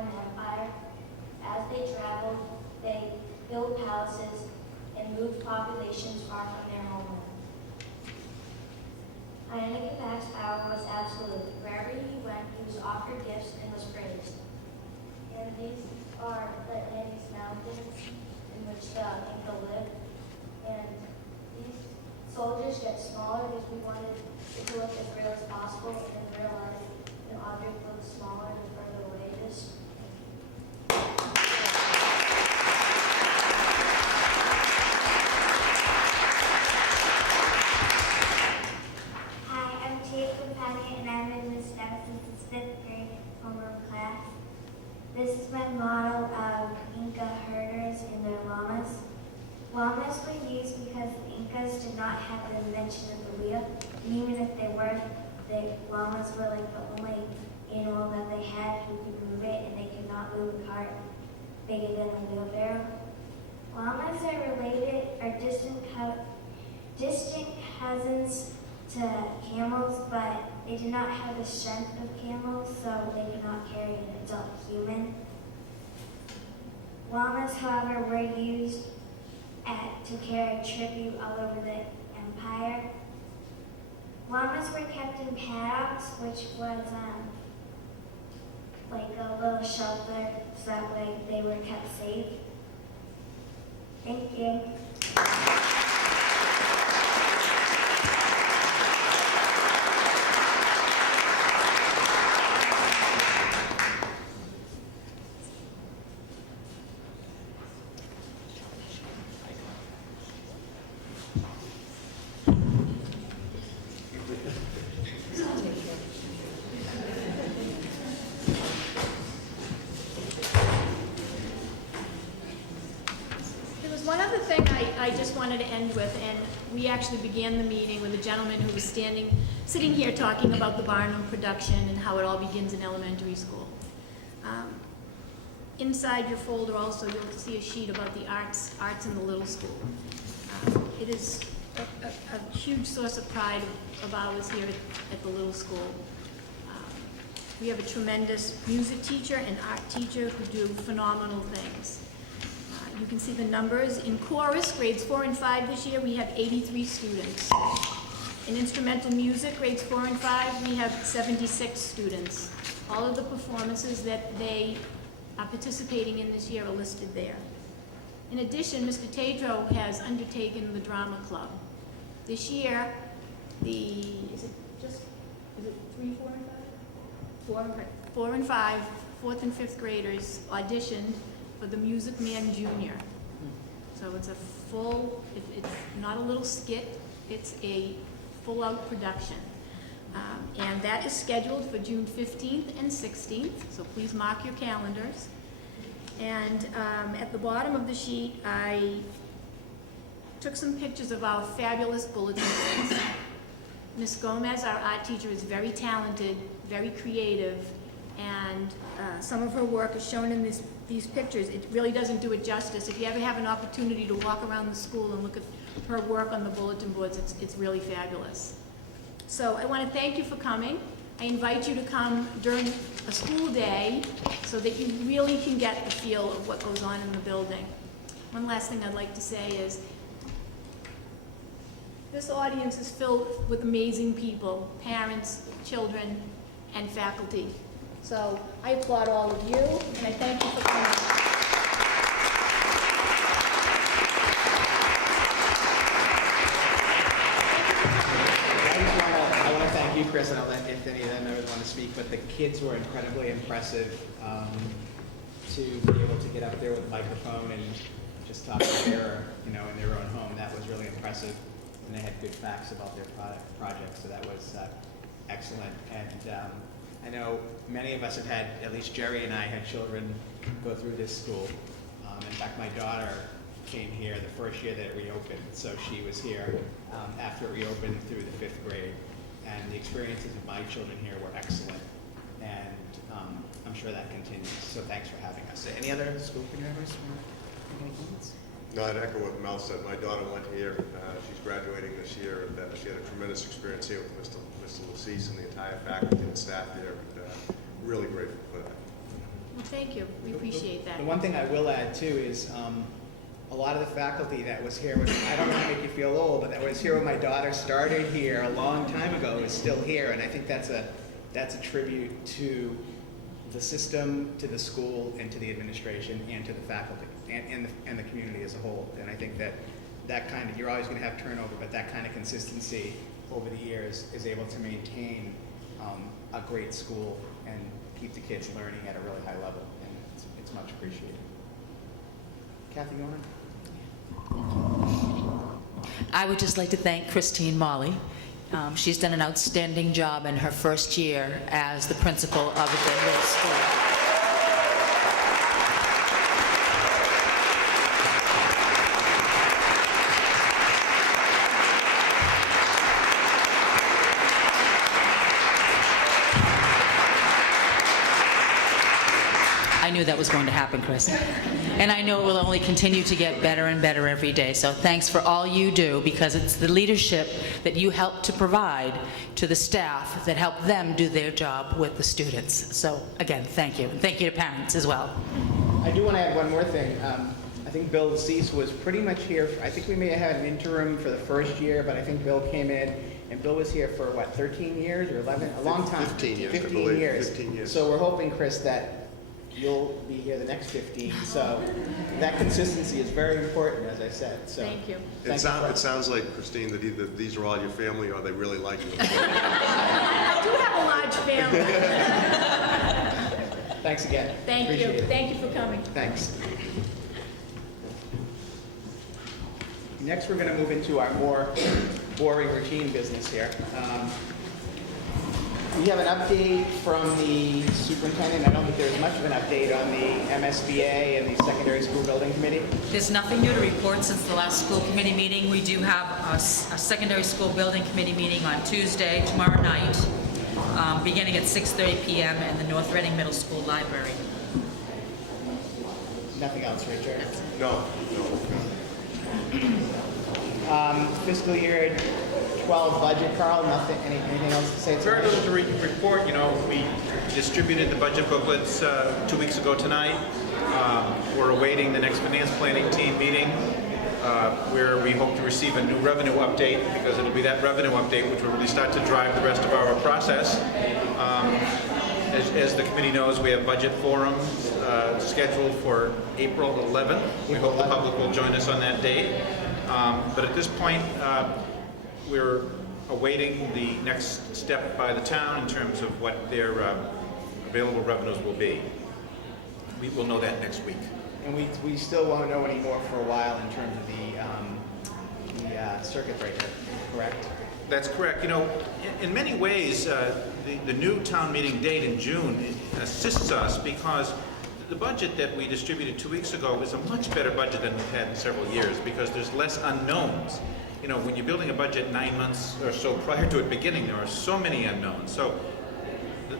Roman Empire. As they traveled, they built palaces and moved populations far from their homeland. Anakinak's power was absolute. Wherever he went, he was offered gifts and was praised. And these are the Andes Mountains in which the Inca lived. And these soldiers get smaller because we wanted it to look as real as possible. And in real life, an object looks smaller the further away it is. Hi, I'm Tate Companion and I'm in Miss Nemesis' 5th grade homeroom class. This is my model of Inca herders and their llamas. Llamas were used because the Incas did not have the invention of the wheel, and even if they were, the llamas were like the only animal that they had who could move it, and they could not move a cart bigger than a wheelbarrow. Llamas are related, are distant cousins to camels, but they do not have the strength of camels, so they cannot carry an adult human. Llamas, however, were used to carry tribute all over the empire. Llamas were kept in paddocks, which was like a little shelter, so that way they were kept safe. Thank you. One other thing I just wanted to end with, and we actually began the meeting with a gentleman who was sitting here talking about the Barnum production and how it all begins in elementary school. Inside your folder also you'll see a sheet about the arts in the little school. It is a huge source of pride of ours here at the little school. We have a tremendous music teacher and art teacher who do phenomenal things. You can see the numbers. In chorus, grades 4 and 5 this year, we have 83 students. In instrumental music, grades 4 and 5, we have 76 students. All of the performances that they are participating in this year are listed there. In addition, Mr. Tedro has undertaken the drama club. This year, is it 3, 4, and 5? 4 and 5, 4th and 5th graders auditioned for the Music Man Junior. So it's a it's not a little skit, it's a full-out production. And that is scheduled for June 15th and 16th, so please mark your calendars. And at the bottom of the sheet, I took some pictures of our fabulous bulletin boards. Ms. Gomez, our art teacher, is very talented, very creative, and some of her work is shown in these pictures. It really doesn't do it justice. If you ever have an opportunity to walk around the school and look at her work on the bulletin boards, it's really fabulous. So I want to thank you for coming. I invite you to come during a school day so that you really can get the feel of what goes on in the building. One last thing I'd like to say is this audience is filled with amazing people, parents, children, and faculty. So I applaud all of you, and I thank you for coming. I want to thank you, Chris, and I'll let if any of them ever want to speak, but the kids were incredibly impressive to be able to get up there with a microphone and just talk to their, in their own home. That was really impressive, and they had good facts about their project, so that was excellent. And I know many of us have had, at least Jerry and I had children go through this school. In fact, my daughter came here the first year that it reopened, so she was here after it reopened through the 5th grade. And the experiences of my children here were excellent, and I'm sure that continues. So thanks for having us. Any other school committee members? Any comments? No, I'd echo what Mel said. My daughter went here. She's graduating this year. And, she had a tremendous experience here with Mr. Lacis and the entire faculty and staff there. And, really grateful for that. Well, thank you, we appreciate that. The one thing I will add too is, a lot of the faculty that was here, I don't want to make you feel old, but that was here when my daughter started here a long time ago, is still here, and I think that's a tribute to the system, to the school, and to the administration, and to the faculty, and the community as a whole. And I think that kind of, you're always going to have turnover, but that kind of consistency over the years is able to maintain a great school and keep the kids learning at a really high level, and it's much appreciated. Kathy, you want to? I would just like to thank Christine Molly. She's done an outstanding job in her first year as the principal of the middle school. I knew that was going to happen, Chris. And I know it will only continue to get better and better every day. So thanks for all you do, because it's the leadership that you help to provide to the staff that help them do their job with the students. So again, thank you. And thank you to parents as well. I do want to add one more thing. I think Bill Cease was pretty much here. I think we may have had an interim for the first year, but I think Bill came in, and Bill was here for, what, 13 years or 11? A long time. 15 years, I 15 believe. years. 15 years. So we're hoping, Chris, that you'll be here the next 15. So that consistency is very important, as I said. So Thank you. It sounds like, Christine, that either these are all your family or they really like you. I do have a large family. Thanks again. Thank Appreciate you, it. thank you for coming. Thanks. Next, we're going to move into our more boring routine business here. We have an update from the superintendent. I don't think there's much of an update on the MSBA and the Secondary School Building Committee. There's nothing new to report since the last school committee meeting. We do have a secondary school building committee meeting on Tuesday, tomorrow night, beginning at 6:30 p.m. in the North Reading Middle School Library. Nothing else, Richard? No. Fiscal year 12 budget, Carl, anything else to say Very tonight? little to report. You know, we distributed the budget booklets 2 weeks ago tonight. We're awaiting the next finance planning team meeting where we hope to receive a new revenue update, because it'll be that revenue update which will really start to drive the rest of our process. As the committee knows, we have budget forums scheduled for April 11th. We hope the public will join us on that date. But at this point, we're awaiting the next step by the town in terms of what their available revenues will be. We will know that next week. And we still won't know any more for a while in terms of the circuit breaker, correct? That's correct. You know, in many ways, the new town meeting date in June assists us, because the budget that we distributed 2 weeks ago is a much better budget than we've had in several years, because there's less unknowns. You know, when you're building a budget 9 months or so prior to it beginning, there are so many unknowns. So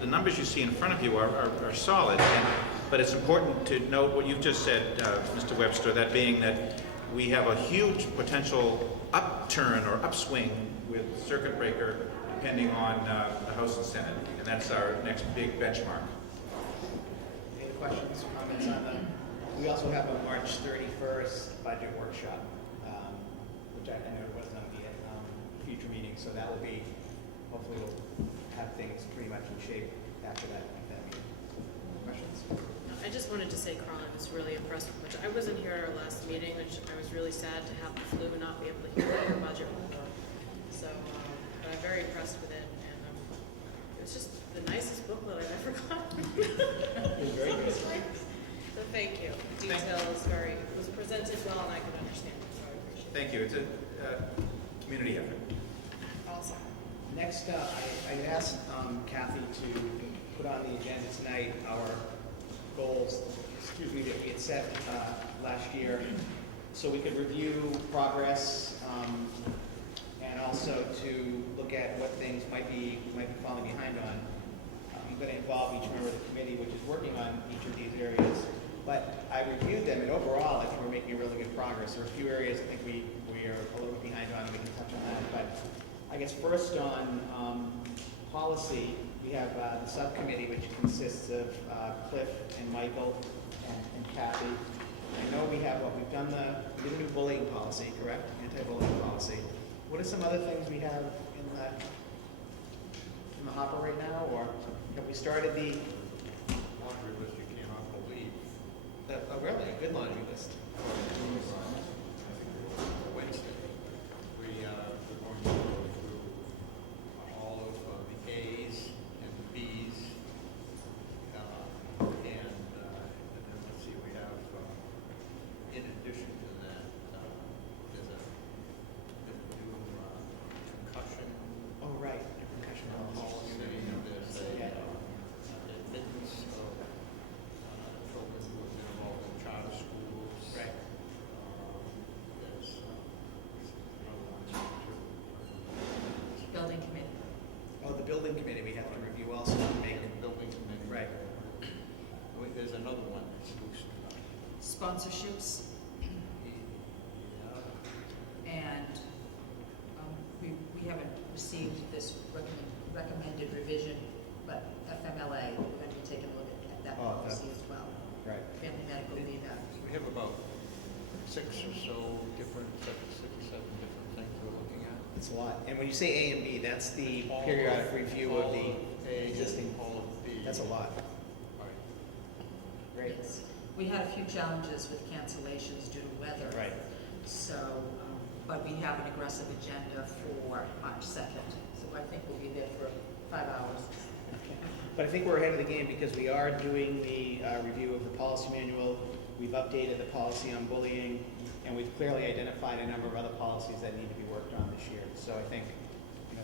the numbers you see in front of you are solid, but it's important to note what you've just said, Mr. Webster, that being that we have a huge potential upturn or upswing with circuit breaker depending on the House and Senate, and that's our next big benchmark. Any questions, comments on them? We also have a March 31st budget workshop, which I know wasn't on the future meeting, so that will be, hopefully we'll have things pretty much in shape after that meeting. Questions? I just wanted to say, Carl, I was really impressed with which I wasn't here at our last meeting, which I was really sad to have the flu and not be able to hear your budget report. So, but I'm very impressed with it, and it was just the nicest booklet I've ever gotten. It was very good. So thank you. The detail is it was presented well, and I could understand it, so I appreciate it. Thank you. It's a community effort. Awesome. Next, I asked Kathy to put on the agenda tonight our goals, that we had set last year, so we could review progress and also to look at what things might be falling behind on. I'm going to involve each member of the committee, which is working on each of these areas. But I reviewed them, and overall, I think we're making really good progress. There are a few areas I think we are a little bit behind on, and we can touch on that. But I guess first on policy, We have the subcommittee, which consists of Cliff and Michael and Kathy. I know we have, we've done the new bullying policy, correct? Anti-bullying policy. What are some other things we have in the hopper right now, or have we started the, Laundry list you cannot believe. oh really, a good laundry list? Wednesday, we're going to go through all of the A's and the B's. And then let's see, we have, in addition to that, there's a new concussion Oh, right, concussion policy. policy. There's Yeah. admittance of children who have been involved in charter schools. Right. There's another one too. Building committee. Oh, the building committee we have to review also, make, Building committee. right. There's another one that's loose. Sponsorships, Yeah. and we haven't received this recommended revision, but FMLA, we're going to be taking a look at that Oh, policy as well. Right. Family Medical Leave Act. We have about 6 or so different, 7 different things we're looking at. It's a lot. And when you say A and B, that's the All periodic of- review all of the A, existing, all of B. that's a lot. Right. Great. Yes. We had a few challenges with cancellations due to weather. Right. So, but we have an aggressive agenda for March 2nd. So I think we'll be there for 5 hours. But I think we're ahead of the game because we are doing the review of the policy manual. We've updated the policy on bullying, and we've clearly identified a number of other policies that need to be worked on this year. So I think,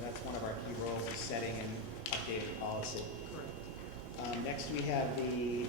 that's one of our key roles is setting and updating policy. Correct. Next, we have the